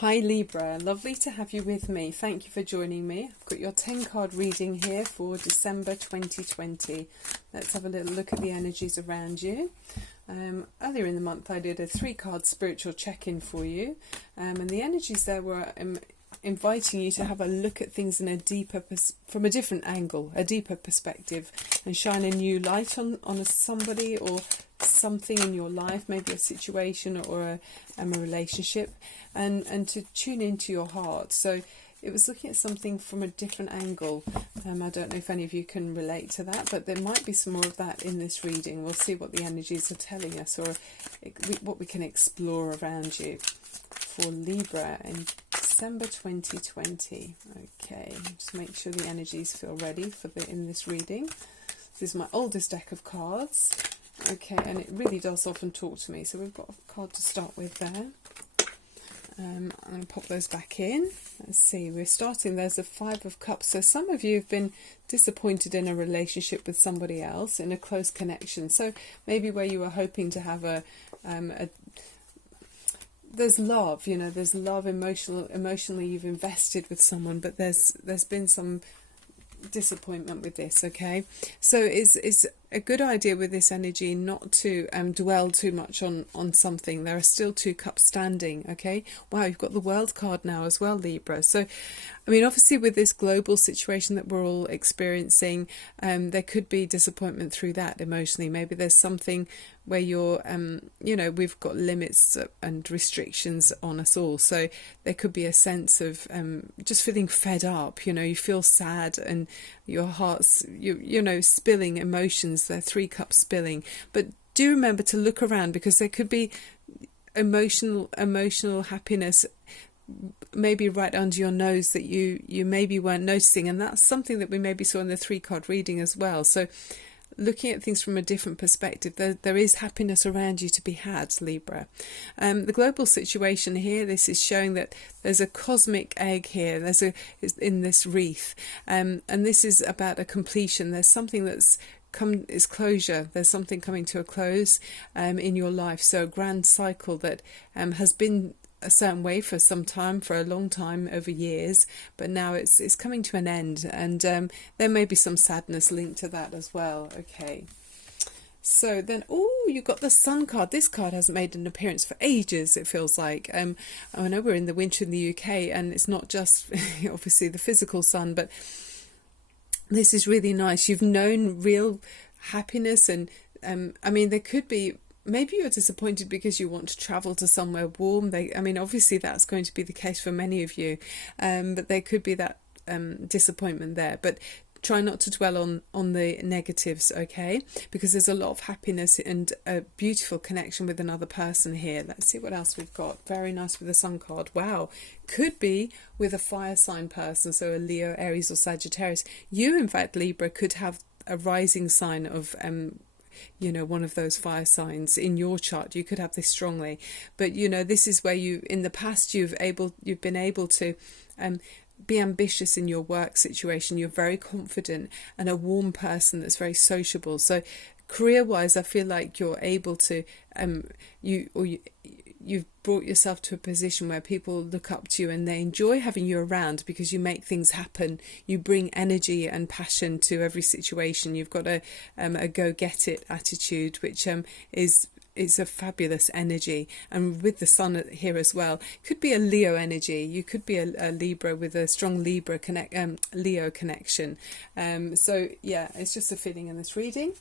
Hi Libra, lovely to have you with me. Thank you for joining me. I've got your 10 card reading here for December 2020. Let's have a little look at the energies around you. Earlier in the month I did a 3-card spiritual check-in for you, and the energies there were inviting you to have a look at things in a deeper, from a different angle, a deeper perspective, and shine a new light on somebody or something in your life, maybe a situation or a relationship, and to tune into your heart. So it was looking at something from a different angle. I don't know if any of you can relate to that, but there might be some more of that in this reading. We'll see what the energies are telling us, or what we can explore around you for Libra in December 2020. Okay, just make sure the energies feel ready for in this reading. This is my oldest deck of cards. Okay, and it really does often talk to me. So we've got a card to start with there. I'm going to pop those back in. Let's see, we're starting, there's a 5 of Cups. So some of you have been disappointed in a relationship with somebody else, in a close connection. So maybe where you were hoping to have there's love, there's love, emotionally you've invested with someone, but there's been some disappointment with this. Okay, so it's a good idea with this energy not to dwell too much on something. There are still 2 cups standing. Okay, wow, you've got the World card now as well, Libra. So I mean, obviously with this global situation that we're all experiencing, there could be disappointment through that emotionally. Maybe there's something where you're we've got limits and restrictions on us all, so there could be a sense of just feeling fed up. You feel sad and your heart's spilling emotions. There are 3 cups spilling, but do remember to look around, because there could be emotional happiness maybe right under your nose that you maybe weren't noticing, and that's something that we maybe saw in the 3-card reading as well. So looking at things from a different perspective, there is happiness around you to be had, Libra. The global situation here, this is showing that there's a cosmic egg here. There's in this wreath, and this is about a completion. There's something that's is closure. There's something coming to a close in your life. So a grand cycle that has been a certain way for some time, for a long time, over years, but now it's coming to an end, and there may be some sadness linked to that as well. Okay, so then, you got the Sun card. This card hasn't made an appearance for ages, it feels like. I know we're in the winter in the UK, and it's not just obviously the physical sun, but this is really nice. You've known real happiness, and I mean, there could be, maybe you're disappointed because you want to travel to somewhere warm. Obviously that's going to be the case for many of you, but there could be that disappointment there. But try not to dwell on the negatives, okay? Because there's a lot of happiness and a beautiful connection with another person here. Let's see what else we've got. Very nice with the Sun card. Wow. Could be with a fire sign person, so a Leo, Aries or Sagittarius. You, in fact, Libra, could have a rising sign of one of those fire signs in your chart. You could have this strongly, but this is where in the past you've been able to be ambitious in your work situation. You're very confident and a warm person that's very sociable. So career wise, I feel like you're able to you've brought yourself to a position where people look up to you and they enjoy having you around, because you make things happen. You bring energy and passion to every situation. You've got a go-get-it attitude, which is a fabulous energy. And with the Sun here as well, could be a Leo energy. You could be a Libra with a strong Leo connection. So yeah, it's just a feeling in this reading.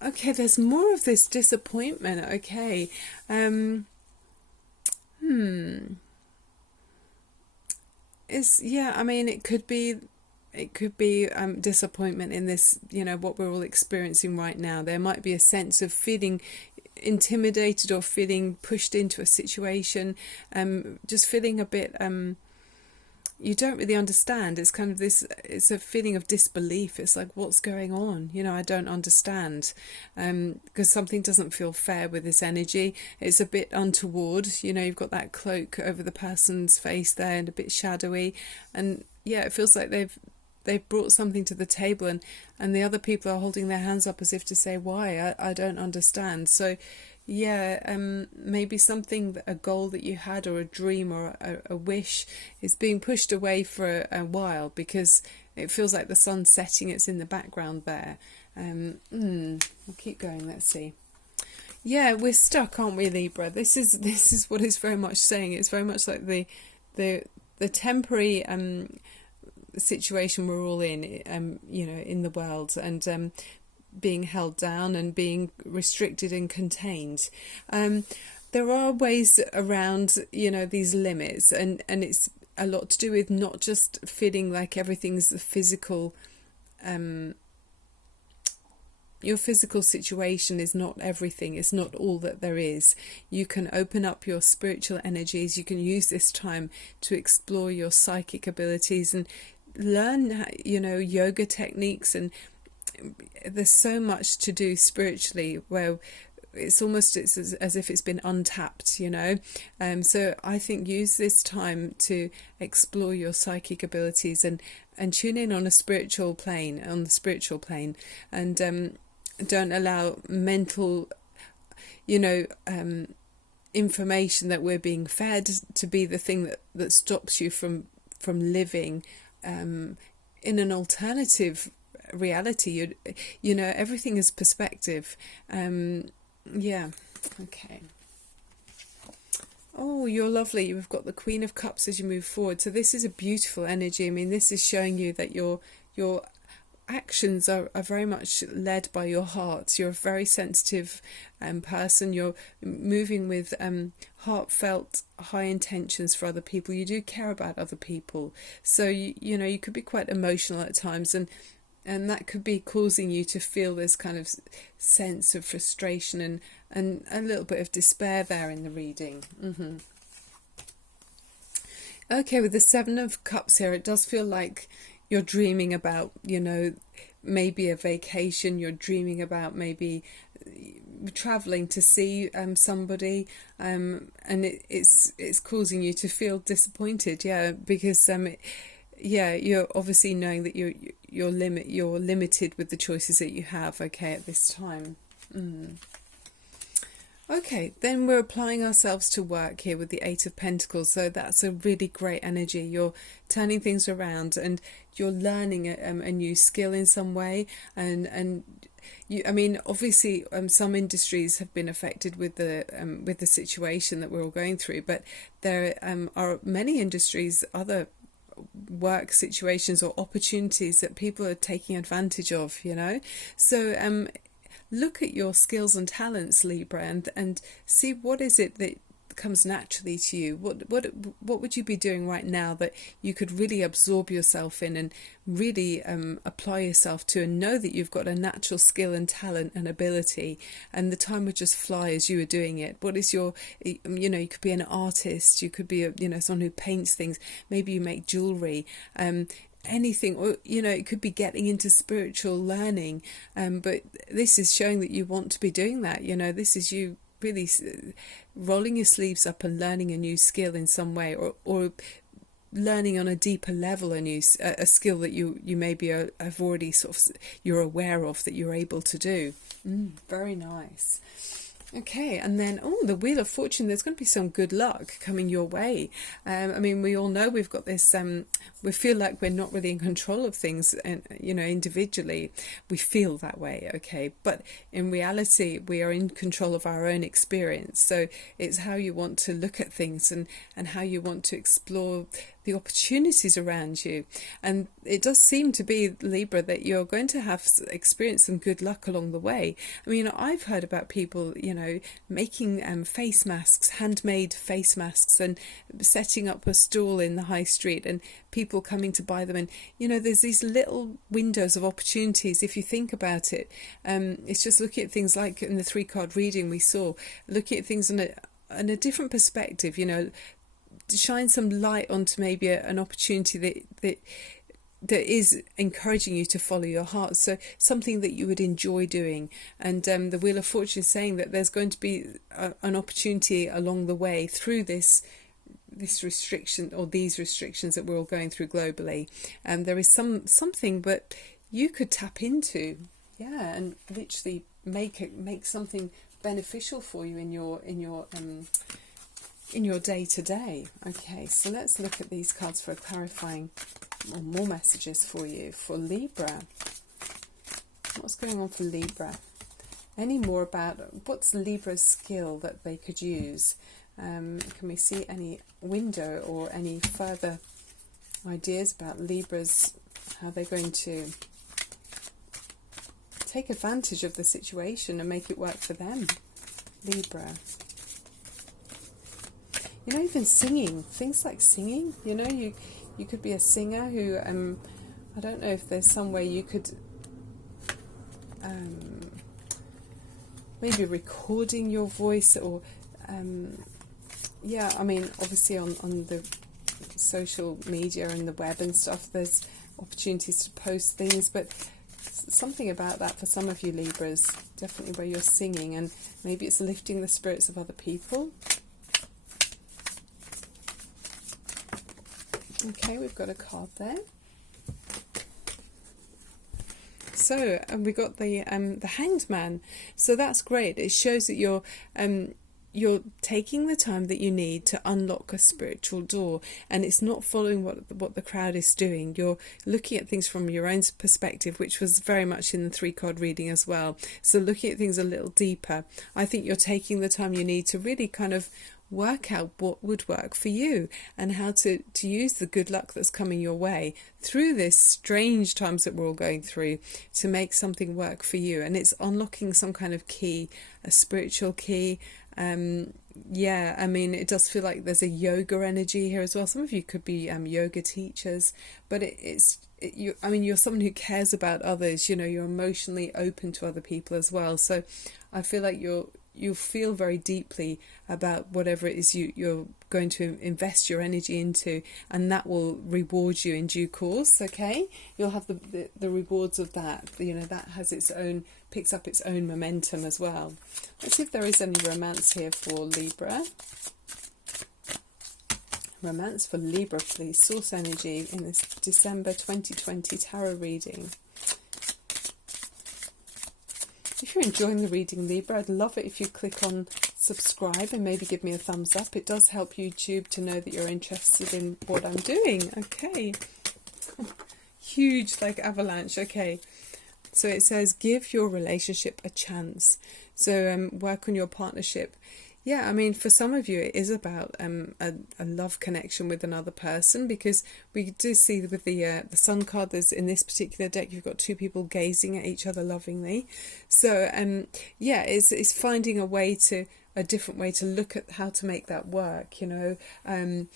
Okay, there's more of this disappointment. Okay. It could be disappointment in this, what we're all experiencing right now. There might be a sense of feeling intimidated or feeling pushed into a situation, just feeling a bit you don't really understand. It's kind of it's a feeling of disbelief. It's like, what's going on? I don't understand, because something doesn't feel fair with this energy. It's a bit untoward. You've got that cloak over the person's face there and a bit shadowy. And yeah, it feels like they've brought something to the table, and the other people are holding their hands up as if to say, why? I don't understand. So Yeah, maybe something, a goal that you had, or a dream, or a wish is being pushed away for a while because it feels like the sun's setting. It's in the background there. We'll keep going. Let's see. Yeah, we're stuck, aren't we, Libra? This is what it's very much saying. It's very much like the temporary situation we're all in, in the world, and being held down and being restricted and contained. There are ways around, these limits, and it's a lot to do with not just feeling like everything's physical. Your physical situation is not everything. It's not all that there is. You can open up your spiritual energies. You can use this time to explore your psychic abilities and learn, yoga techniques. And there's so much to do spiritually where it's as if it's been untapped, so I think use this time to explore your psychic abilities and tune in on the spiritual plane, and don't allow mental information that we're being fed to be the thing that stops you from living in an alternative reality. Everything is perspective. Okay. Oh, you're lovely. We've got the Queen of Cups as you move forward. So this is a beautiful energy. I mean, this is showing you that your actions are very much led by your heart. You're a very sensitive person. You're moving with heartfelt, high intentions for other people. You do care about other people. So, you could be quite emotional at times, and that could be causing you to feel this kind of sense of frustration and a little bit of despair there in the reading. Okay, with the Seven of Cups here, it does feel like you're dreaming about, maybe a vacation. You're dreaming about maybe traveling to see somebody, and it's causing you to feel disappointed. Yeah, because you're obviously knowing that you're limited with the choices that you have. Okay, at this time. Okay, then we're applying ourselves to work here with the Eight of Pentacles. So that's a really great energy. You're turning things around and you're learning a new skill in some way. And obviously, some industries have been affected with the situation that we're all going through. But there are many industries, other work situations or opportunities that people are taking advantage of. So look at your skills and talents, Libra, and see what is it that comes naturally to you. What would you be doing right now that you could really absorb yourself in and really apply yourself to, and know that you've got a natural skill and talent and ability, and the time would just fly as you were doing it. What is your, you could be an artist, you could be someone who paints things, maybe you make jewelry, anything, or it could be getting into spiritual learning, but this is showing that you want to be doing that. This is you really rolling your sleeves up and learning a new skill in some way, or learning on a deeper level a skill that you maybe have already you're aware of that you're able to do. Very nice. Okay, and then, the Wheel of Fortune, there's going to be some good luck coming your way. We all know we've got this, we feel like we're not really in control of things, and individually we feel that way, okay? But in reality, we are in control of our own experience. So it's how you want to look at things and how you want to explore the opportunities around you. And it does seem to be, Libra, that you're going to have experienced some good luck along the way. I've heard about people, making face masks, handmade face masks, and setting up a stall in the high street and people coming to buy them. And, there's these little windows of opportunities if you think about it. It's just looking at things like in the 3-card reading we saw, looking at things in a different perspective, shine some light onto maybe an opportunity that is encouraging you to follow your heart, so something that you would enjoy doing. And the Wheel of Fortune is saying that there's going to be an opportunity along the way through this restriction, or these restrictions that we're all going through globally, and there is something that you could tap into, and literally make something beneficial for you in your day to day. Okay, so let's look at these cards for a clarifying or more messages for you for Libra. What's going on for Libra? Any more about what's Libra's skill that they could use? Can we see any window or any further ideas about Libra's, how they're going to take advantage of the situation and make it work for them? Libra. You know, even singing, things like singing, you know, you could be a singer who, I don't know if there's some way you could, maybe recording your voice, or, yeah, I mean, obviously on the social media and the web and stuff, there's opportunities to post things, but something about that for some of you Libras, definitely where you're singing, and maybe it's lifting the spirits of other people. Okay, we've got a card there. So, and we got the Hanged Man. So that's great. It shows that you're taking the time that you need to unlock a spiritual door, and it's not following what the crowd is doing. You're looking at things from your own perspective, which was very much in the 3-card reading as well. So looking at things a little deeper. I think you're taking the time you need to really kind of work out what would work for you, and how to use the good luck that's coming your way through this strange times that we're all going through to make something work for you. And it's unlocking some kind of key, a spiritual key. Yeah, I mean, it does feel like there's a yoga energy here as well. Some of you could be yoga teachers, but I mean, you're someone who cares about others. You know, you're emotionally open to other people as well. So I feel like you feel very deeply about whatever it is you're going to invest your energy into, and that will reward you in due course. Okay, you'll have the rewards of that. You know, that has its own, picks up its own momentum as well. Let's see if there is any romance here for Libra. Romance for Libra, please. Source energy in this December 2020 tarot reading. If you're enjoying the reading, Libra, I'd love it if you click on subscribe and maybe give me a thumbs up. It does help YouTube to know that you're interested in what I'm doing. Okay. Huge, like avalanche. Okay. So it says, give your relationship a chance. So work on your partnership. Yeah, I mean, for some of you, it is about a love connection with another person, because we do see with the Sun card, there's in this particular deck, you've got two people gazing at each other lovingly. So, yeah, it's finding a different way to look at how to make that work, you know.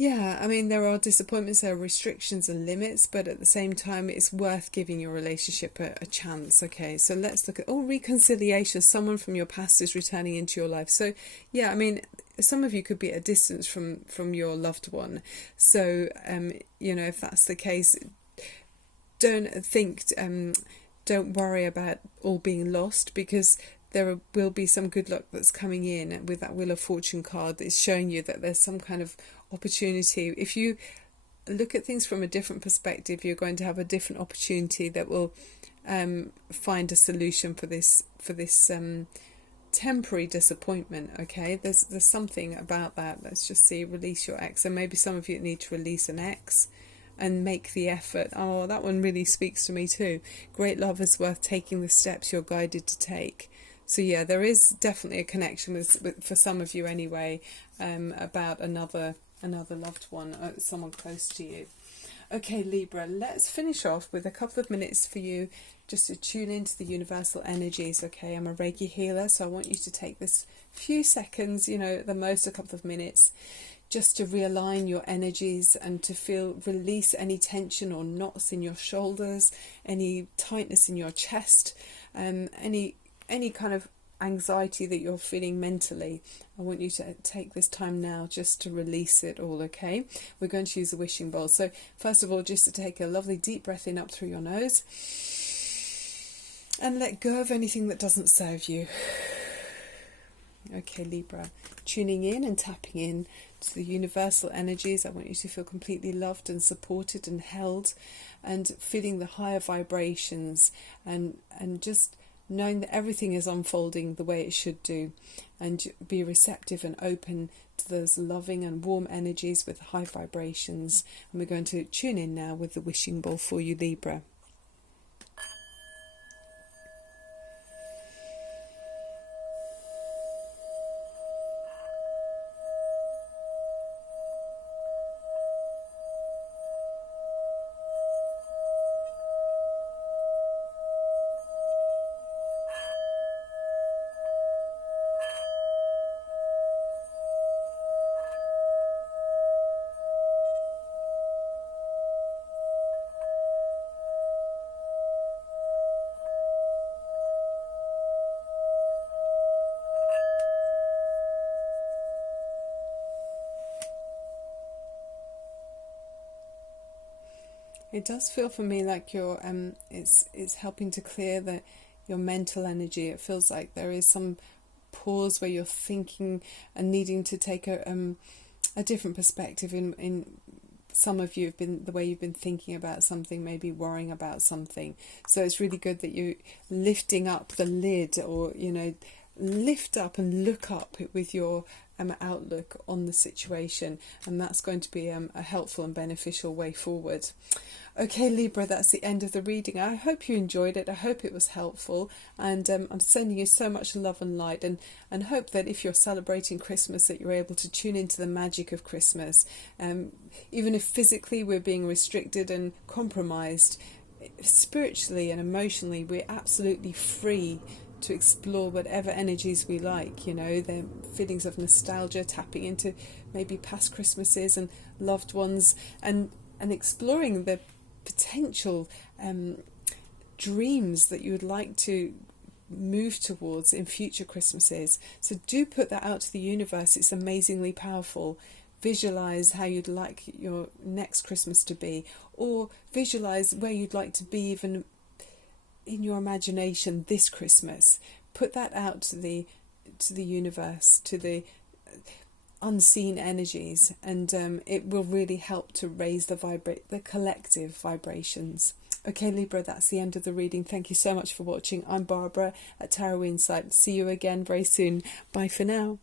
Yeah, I mean, there are disappointments, there are restrictions and limits, but at the same time, it's worth giving your relationship a chance. Okay, so let's look at, reconciliation. Someone from your past is returning into your life. So, yeah, I mean, some of you could be at a distance from your loved one. So, you know, if that's the case, don't worry about all being lost, because there will be some good luck that's coming in with that Wheel of Fortune card. It's showing you that there's some kind of opportunity. If you look at things from a different perspective, you're going to have a different opportunity that will find a solution for this temporary disappointment. Okay, there's something about that. Let's just see. Release your ex. And maybe some of you need to release an ex and make the effort. Oh, that one really speaks to me too. Great love is worth taking the steps you're guided to take. So yeah, there is definitely a connection with for some of you anyway, about another loved one, someone close to you. Okay, Libra, let's finish off with a couple of minutes for you just to tune into the universal energies. Okay, I'm a Reiki healer, so I want you to take this few seconds, you know, at the most a couple of minutes, just to realign your energies and to release any tension or knots in your shoulders, any tightness in your chest, any kind of anxiety that you're feeling mentally. I want you to take this time now just to release it all. Okay, we're going to use the wishing bowl. So first of all, just to take a lovely deep breath in up through your nose and let go of anything that doesn't serve you. Okay, Libra, tuning in and tapping in to the universal energies. I want you to feel completely loved and supported and held, and feeling the higher vibrations, and just knowing that everything is unfolding the way it should do, and be receptive and open to those loving and warm energies with high vibrations. And we're going to tune in now with the wishing ball for you, Libra. It does feel for me like you're it's helping to clear your mental energy. It feels like there is some pause where you're thinking and needing to take a different perspective. In some of you have been the way you've been thinking about something, maybe worrying about something. So it's really good that you're lifting up the lid, or lift up and look up with your outlook on the situation, and that's going to be a helpful and beneficial way forward. Okay, Libra, that's the end of the reading. I hope you enjoyed it. I hope it was helpful, and I'm sending you so much love and light, and hope that if you're celebrating Christmas, that you're able to tune into the magic of Christmas. Even if physically we're being restricted and compromised, spiritually and emotionally we're absolutely free to explore whatever energies we like. The feelings of nostalgia, tapping into maybe past Christmases and loved ones, and exploring the potential dreams that you would like to move towards in future Christmases. So do put that out to the universe. It's amazingly powerful. Visualize how you'd like your next Christmas to be, or visualize where you'd like to be even in your imagination this Christmas. Put that out to the universe, to the unseen energies, and it will really help to raise the collective vibrations. Okay, Libra, that's the end of the reading. Thank you so much for watching. I'm Barbara at Tarot Insight. See you again very soon. Bye for now.